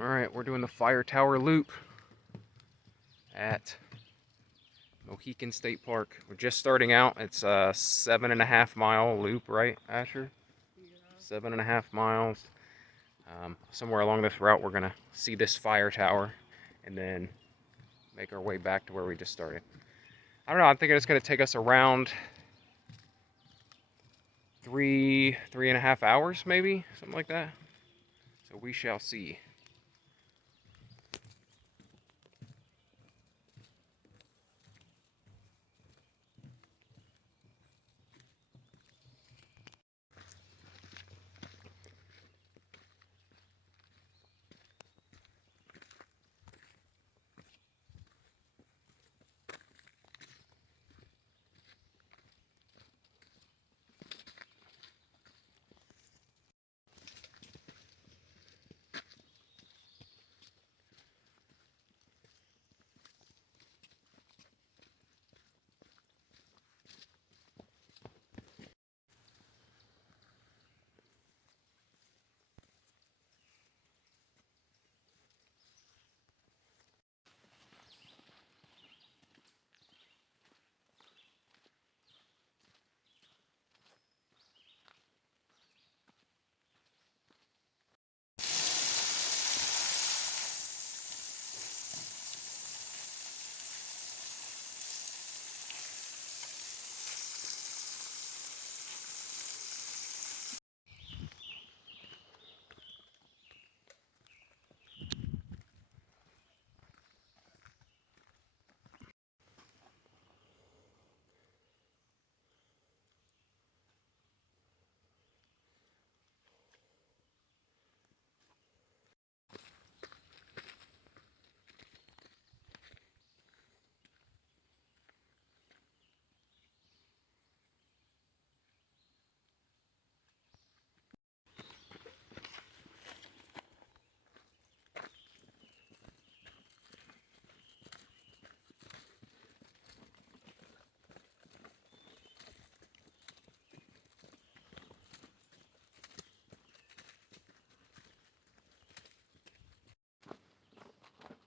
Alright, we're doing the fire tower loop at Mohican State Park. We're just starting out. It's a 7.5 mile loop, right, Asher? Yeah. 7.5 miles. Somewhere along this route, we're going to see this fire tower and then make our way back to where we just started. I don't know, I think it's going to take us around 3.5 hours, maybe, something like that. So we shall see.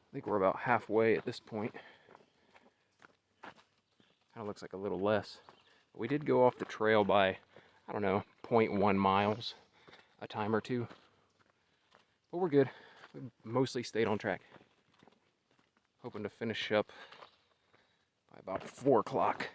I think we're about halfway at this point. Kind of looks like a little less. But we did go off the trail by, I don't know, 0.1 miles a time or two. But we're good. We mostly stayed on track. Hoping to finish up by about 4 o'clock.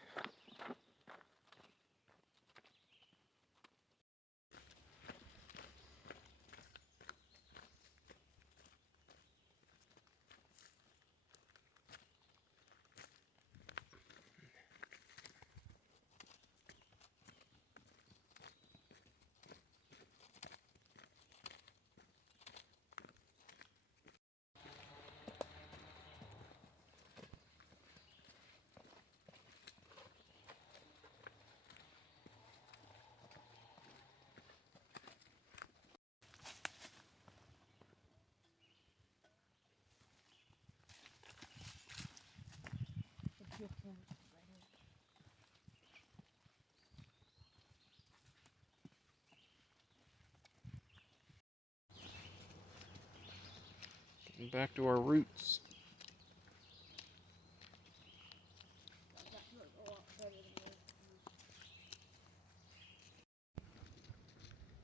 Getting back to our roots.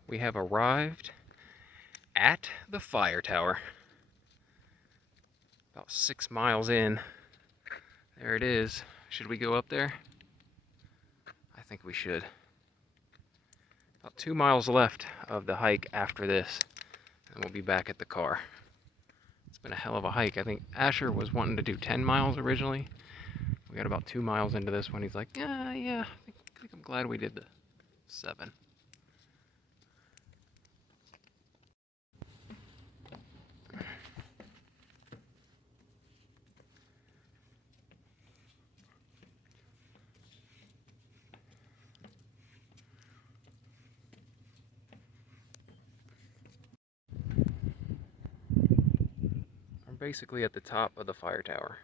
We have arrived at the fire tower. About 6 miles in. There it is. Should we go up there? I think we should. About 2 miles left of the hike after this, and we'll be back at the car. It's been a hell of a hike. I think Asher was wanting to do 10 miles originally. We got about 2 miles into this one. He's like, yeah, I think I'm glad we did the 7. We're basically at the top of the fire tower.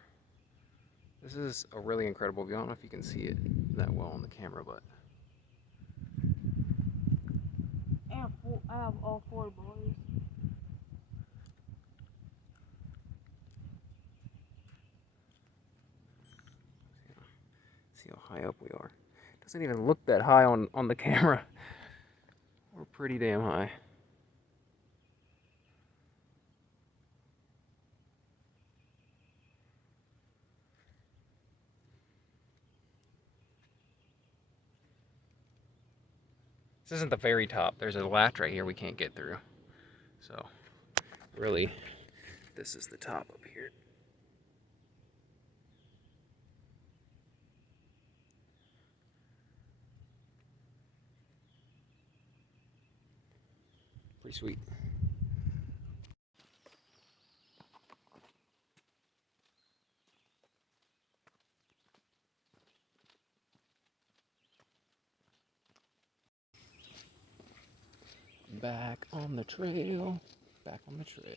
This is a really incredible view. I don't know if you can see it that well on the camera, but I have all 4 boys. high up we are. Doesn't even look that high on the camera. We're pretty damn high. This isn't the very top. There's a latch right here we can't get through. So, really, this is the top up here. Pretty sweet. Back on the trail. Back on the trail.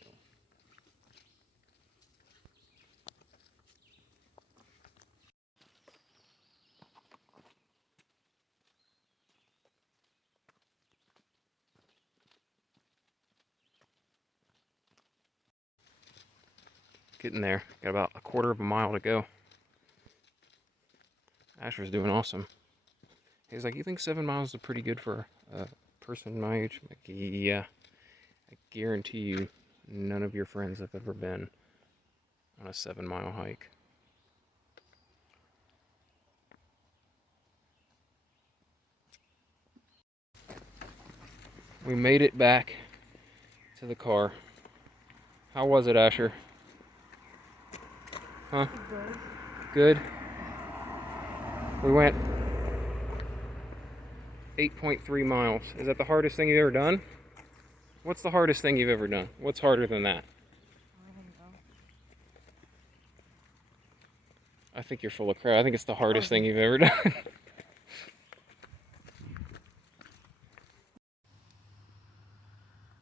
Getting there. Got about a quarter of a mile to go. Asher's doing awesome. He's like, you think 7 miles is pretty good for a person my age? I'm like, yeah. I guarantee you none of your friends have ever been on a 7-mile hike. We made it back to the car. How was it, Asher? Huh? Good. We went 8.3 miles. Is that the hardest thing you've ever done? What's the hardest thing you've ever done? What's harder than that? I think you're full of crap. I think it's the hardest thing you've ever done.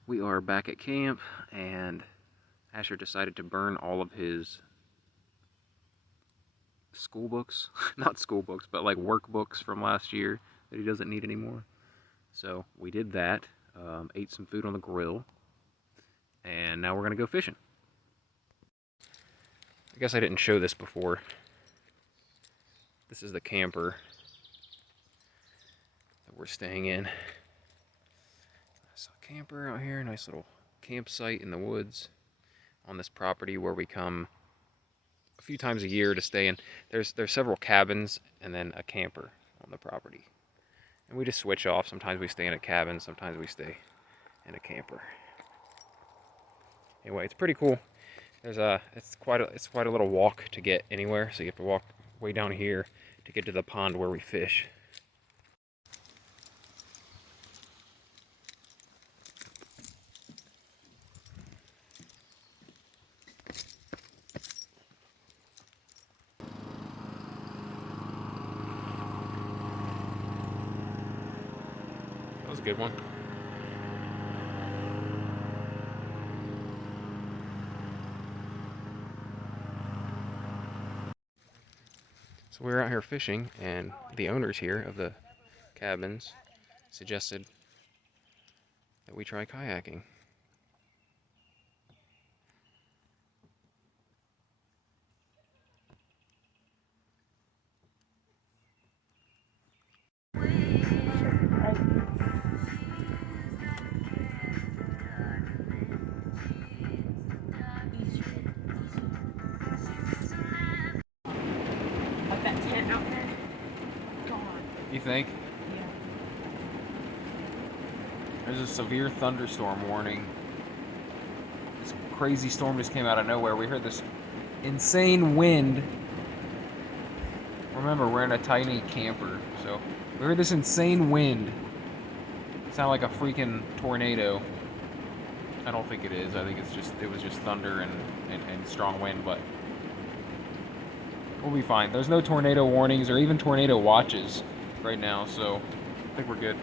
We are back at camp, and Asher decided to burn all of his school books. Not school books, but like workbooks from last year that he doesn't need anymore. So we did that, ate some food on the grill, and now we're going to go fishing. I guess I didn't show this before. This is the camper that we're staying in. Nice little camper out here, nice little campsite in the woods on this property where we come a few times a year to stay in. There's several cabins and then a camper on the property. And we just switch off. Sometimes we stay in a cabin, sometimes we stay in a camper. Anyway, it's pretty cool. It's quite a little walk to get anywhere, so you have to walk way down here to get to the pond where we fish. That was a good one. So we were out here fishing, and the owners here of the cabins suggested that we try kayaking. You think? Yeah. There's a severe thunderstorm warning. This crazy storm just came out of nowhere. We heard this insane wind. Remember, we're in a tiny camper, so we heard this insane wind. It sounded like a freaking tornado. I don't think it is. I think it was just thunder and strong wind, but we'll be fine. There's no tornado warnings or even tornado watches right now, so I think we're good.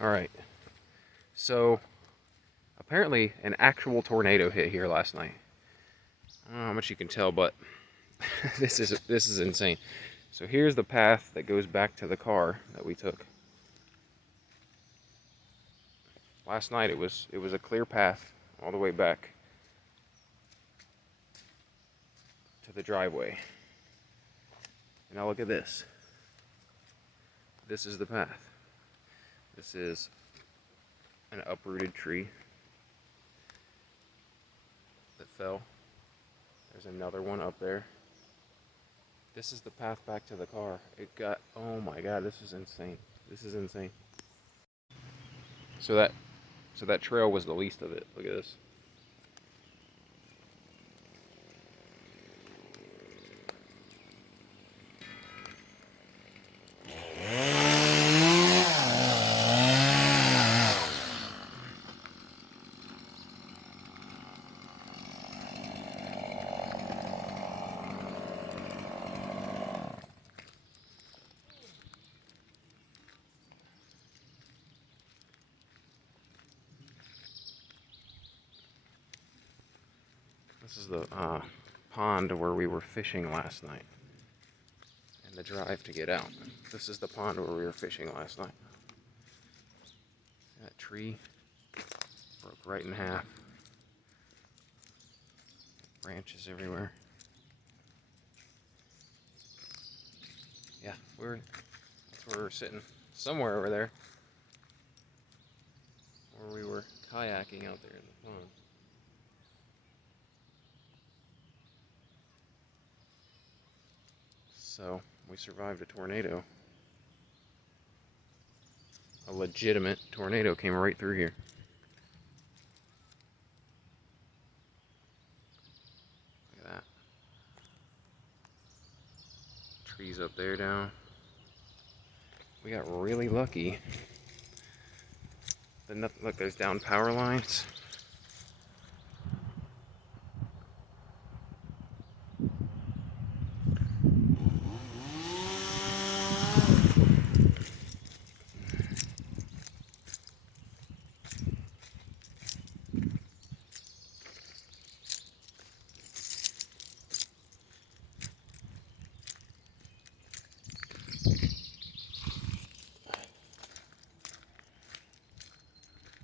All right. So Apparently, an actual tornado hit here last night. I don't know how much you can tell, but this is insane. So here's the path that goes back to the car that we took. Last night it was a clear path all the way back to the driveway. And now look at this. This is the path. This is an uprooted tree that fell. There's another one up there. This is the path back to the car. It got, oh my God, this is insane. This is insane. So that trail was the least of it. Look at this. This is the pond where we were fishing last night. And the drive to get out. This is the pond where we were fishing last night. That tree broke right in half. Branches everywhere. Yeah, that's where we were sitting. Somewhere over there. Where we were kayaking out there in the pond. So, we survived a tornado. A legitimate tornado came right through here. Look at that. Trees up there down. We got really lucky. Look, there's down power lines.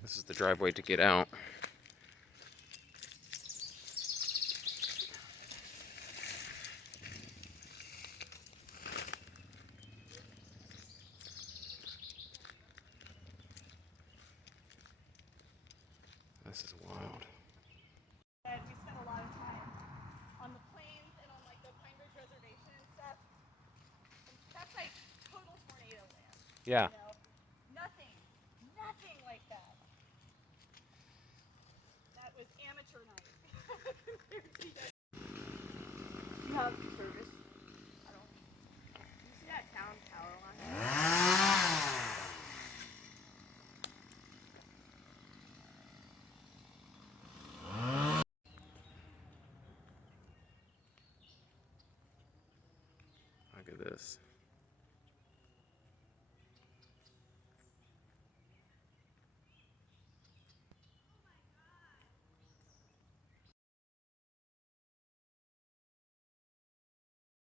This is the driveway to get out. This is wild. And we spent a lot of time on the plains and on like the Pine Ridge Reservation and stuff. And that's like total tornado land. Yeah. You know? Nothing like that. That was amateur night. You have service? I don't. You see that town power line? Look at this.